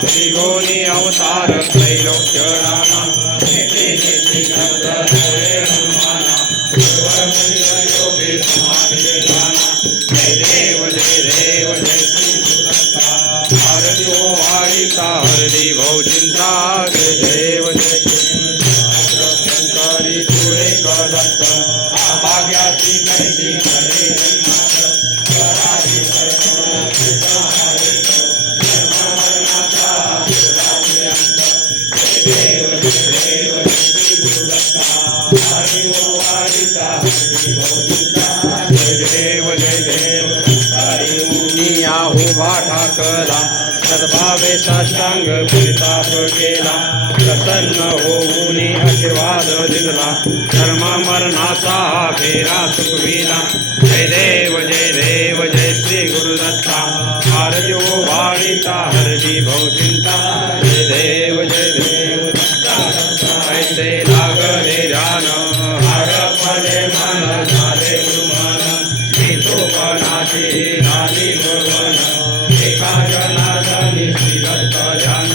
त्रिगुणी अवतार त्रैलोक्य नाना हरदि ओ वारिता हरदि भव चिंता जय देव जय शंकरी तुळे कदत्त भाग्याची कैसी करे उभा ठाकला सद्भावे साष्टांग परिताप केला प्रसन्न होऊन आशीर्वाद दिला धर्म मरणाचा फेरा चुकविला जय देव जय श्री गुरुदत्ता हरदि ओ वाळिता हरदि भव चिंता जय देव